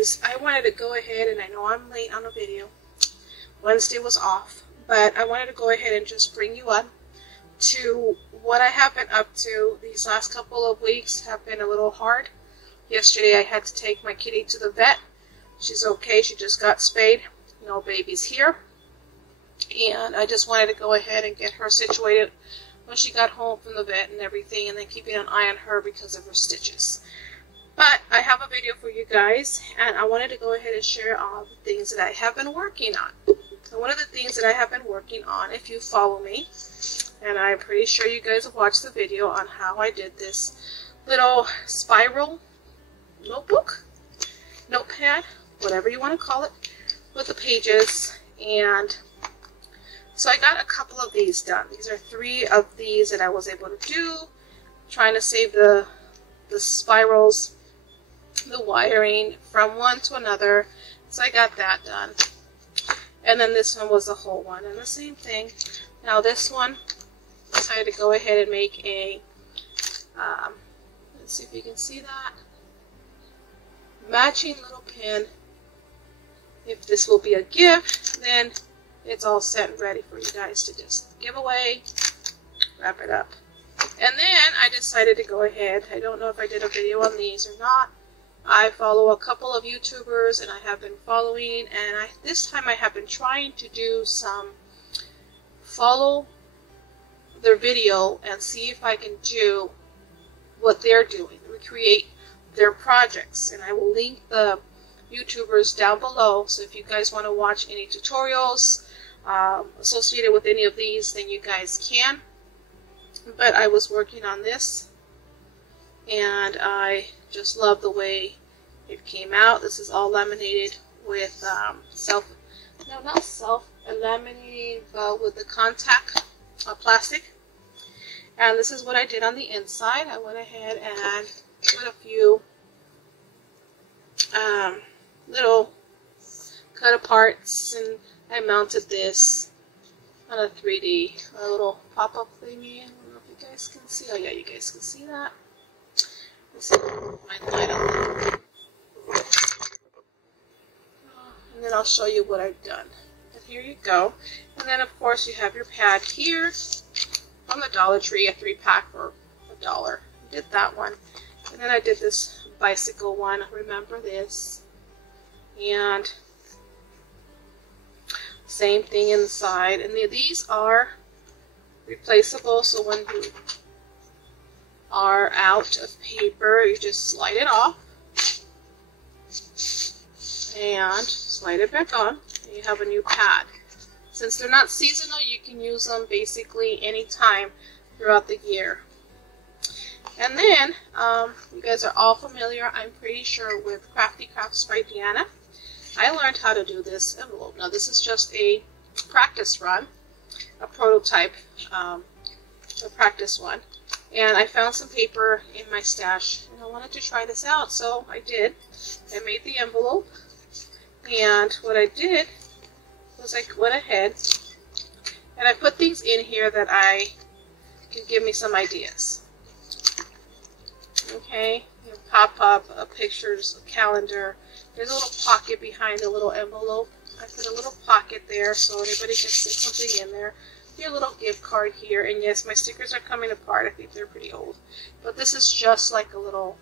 guys, I wanted to go ahead, and I know I'm late on a video. Wednesday was off, but I wanted to go ahead and just bring you up to what I have been up to. These last couple of weeks have been a little hard. Yesterday I had to take my kitty to the vet. She's okay, she just got spayed. No babies here. And I just wanted to go ahead and get her situated when she got home from the vet and everything, and then keeping an eye on her because of her stitches. But I have a video for you guys, and I wanted to go ahead and share all the things that I have been working on. And one of the things that I have been working on, if you follow me, and I'm pretty sure you guys have watched the video on how I did this little spiral notebook, notepad, whatever you want to call it, with the pages. And so I got a couple of these done. These are 3 of these that I was able to do, trying to save the spirals, the wiring from one to another. So I got that done. And then this one was the whole one, and the same thing. Now this one, I decided to go ahead and make a, let's see if you can see that, matching little pin. If this will be a gift, then it's all set and ready for you guys to just give away, wrap it up. And then I decided to go ahead, I don't know if I did a video on these or not. I follow a couple of YouTubers, and I have been following, and this time I have been trying to do some follow their video and see if I can do what they're doing, recreate their projects. And I will link the YouTubers down below, so if you guys want to watch any tutorials associated with any of these, then you guys can. But I was working on this, and I just love the way it came out. This is all laminated with laminating with the contact plastic. And this is what I did on the inside. I went ahead and put a few little cut aparts, and I mounted this on a 3D, a little pop-up thingy. I don't know if you guys can see. Oh yeah, you guys can see that. My light on. And then I'll show you what I've done. And here you go. And then of course you have your pad here from the Dollar Tree, a 3-pack for $1. I did that one. And then I did this bicycle one. Remember this. And same thing inside. And these are replaceable, so when you are out of paper, you just slide it off and slide it back on, and you have a new pad. Since they're not seasonal, you can use them basically anytime throughout the year. And then you guys are all familiar, I'm pretty sure, with Crafty Crafts by Deanna. I learned how to do this envelope. Now this is just a practice run, a prototype, a practice one. And I found some paper in my stash, and I wanted to try this out, so I did. I made the envelope, and what I did was I went ahead and I put things in here that I can give me some ideas. Okay, you pop up pictures, a calendar. There's a little pocket behind the little envelope. I put a little pocket there so anybody can stick something in there. Your little gift card here, and yes, my stickers are coming apart. I think they're pretty old, but this is just like a little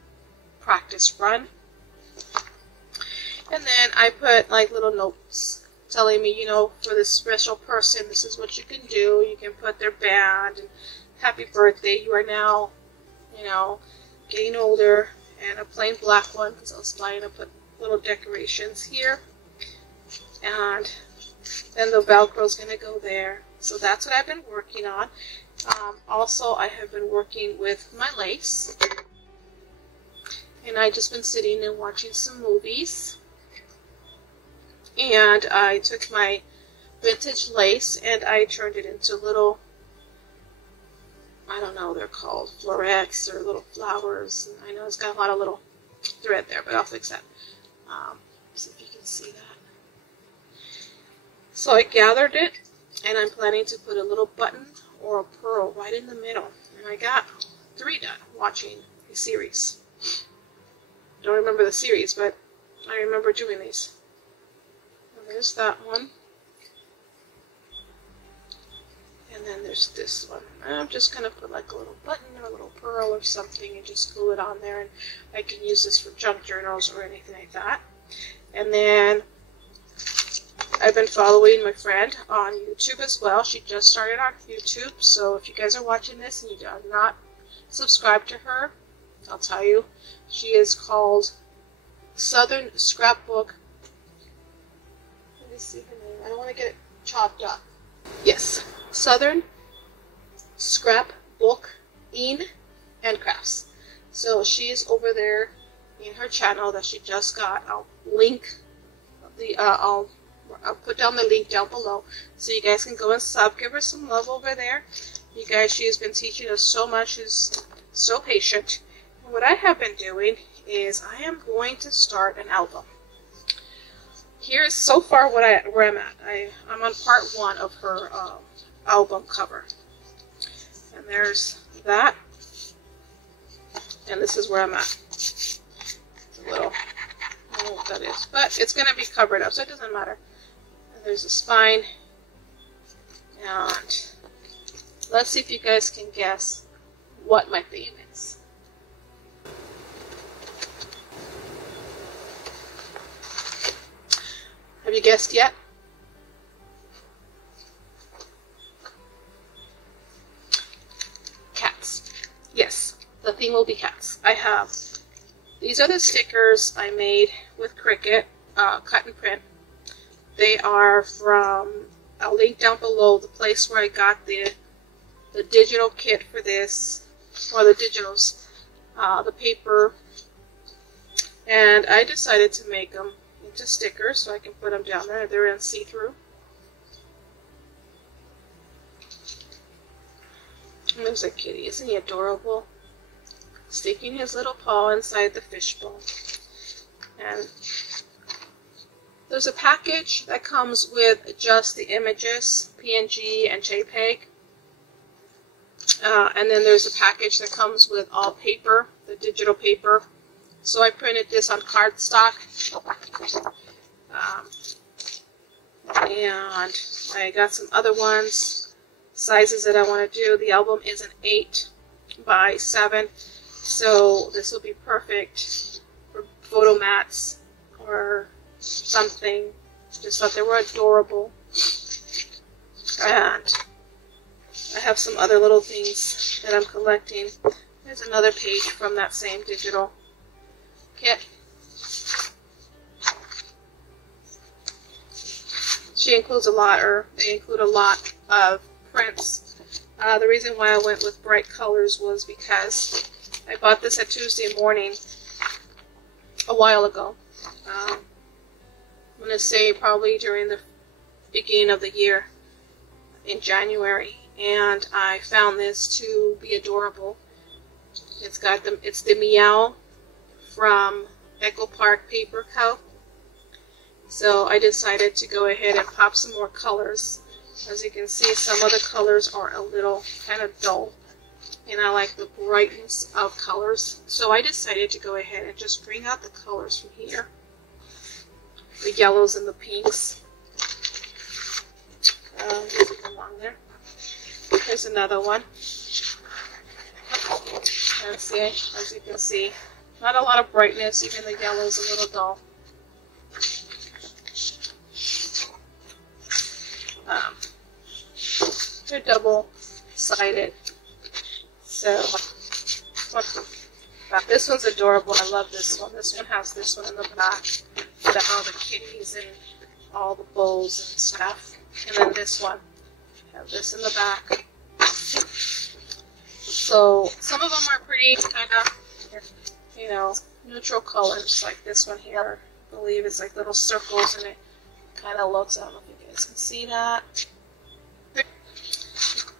practice run. And then I put like little notes telling me, you know, for this special person, this is what you can do. You can put their band and happy birthday. You are now, you know, getting older, and a plain black one because I was planning to put little decorations here, and then the Velcro is going to go there. So that's what I've been working on. Also, I have been working with my lace, and I've just been sitting and watching some movies. And I took my vintage lace and I turned it into little, I don't know what they're called, florets or little flowers. I know it's got a lot of little thread there, but I'll fix that. See if you can see that. So I gathered it, and I'm planning to put a little button or a pearl right in the middle. And I got 3 done watching a series. Don't remember the series, but I remember doing these. And there's that one. And then there's this one. I'm just going to put like a little button or a little pearl or something and just glue it on there. And I can use this for junk journals or anything like that. And then I've been following my friend on YouTube as well. She just started on YouTube. So if you guys are watching this and you are not subscribed to her, I'll tell you. She is called Southern Scrapbook. Let me see her name. I don't want to get it chopped up. Yes. Southern Scrapbook and Crafts. So she's over there in her channel that she just got. I'll link the I'll put down the link down below so you guys can go and sub. Give her some love over there. You guys, she has been teaching us so much. She's so patient. And what I have been doing is I am going to start an album. Here's so far where I'm at. I'm on part 1 of her album cover. And there's that. And this is where I'm at. It's a little, I don't know what that is. But it's going to be covered up, so it doesn't matter. And there's a spine. And let's see if you guys can guess what my theme is. Have you guessed yet? Cats. Yes, the theme will be cats. I have, these are the stickers I made with Cricut, cut and print. They are from, I'll link down below the place where I got the digital kit for this, or the digitals, the paper, and I decided to make them into stickers so I can put them down there. They're in see-through. There's a kitty. Isn't he adorable? Sticking his little paw inside the fishbowl. And there's a package that comes with just the images, PNG and JPEG. And then there's a package that comes with all paper, the digital paper. So I printed this on cardstock. And I got some other ones, sizes that I want to do. The album is an 8 by 7. So this will be perfect for photo mats or something. Just thought they were adorable. And I have some other little things that I'm collecting. There's another page from that same digital kit. She includes a lot, or they include a lot of prints. The reason why I went with bright colors was because I bought this at Tuesday morning a while ago. I'm going to say probably during the beginning of the year in January. And I found this to be adorable. It's the Meow from Echo Park Paper Co. So I decided to go ahead and pop some more colors. As you can see, some of the colors are a little kind of dull, and I like the brightness of colors. So I decided to go ahead and just bring out the colors from here. The yellows and the pinks. Along there. Here's another one. And see, as you can see, not a lot of brightness. Even the yellow's a little dull. They're double-sided. So, this one's adorable. I love this one. This one has this one in the back with all the kitties and all the bows and stuff. And then this one, I have this in the back. So, some of them are pretty kind of, neutral colors, like this one here. I believe it's like little circles, and it kind of looks, I don't know if you guys can see that.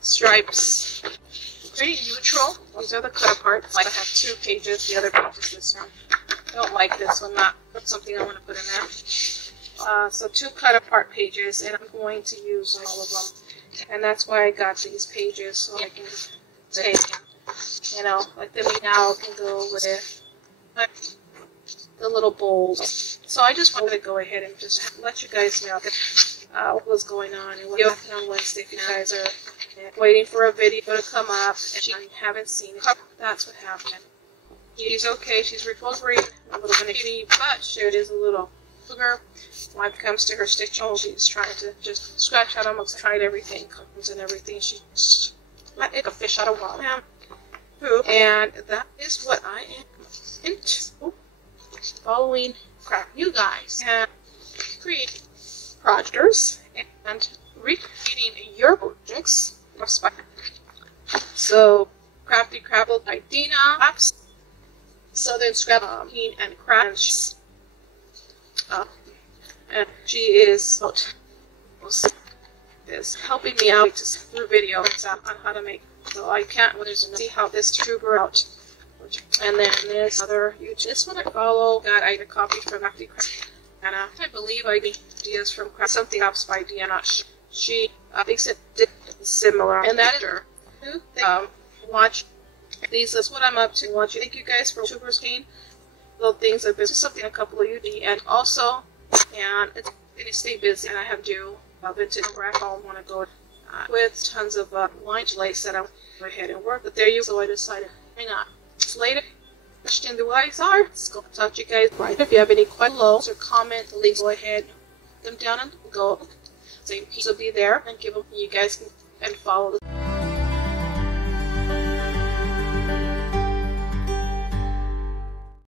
Stripes. Pretty neutral. These are the cut aparts. I have 2 pages. The other page is this one. I don't like this one. That's something I want to put in there. So 2 cut apart pages, and I'm going to use all of them. And that's why I got these pages, so I can take, like the Meow can go with the little bowls. So I just wanted to go ahead and just let you guys know what was going on and what happened on Wednesday. If you guys are waiting for a video to come up and you haven't seen it, that's what happened. She's okay. She's recovering. A little bit of kitty, but she is a little sugar. When it comes to her stitch, she's trying to just scratch out almost tried everything, comes and everything. She's like a fish out of water. And that is what I am into. Following crap, you guys have created projects and recreating your projects. So, Crafty Crabble by Dina, Southern Scrapping and Crafts. And she is helping me out through videos on how to make. So I can't see how this tuber out. And then this other YouTube. This one I follow. Got I copied from Crafty Crafts. And I believe I get ideas from something else by Deanna. She thinks it did similar. And that is her. Watch these. That's what I'm up to. Thank you guys for tubers gain. Little things. I've been something a couple of you and also, and it's going to stay busy. And I have to vintage where I don't want to go with tons of line lace that I want to go ahead and work. But there you go. So I decided, hang on. Later. Question the ways are. Let's go talk to you guys right. If you have any questions or comment, please go ahead, them down and go. Same piece will be there and give them. You guys can and follow.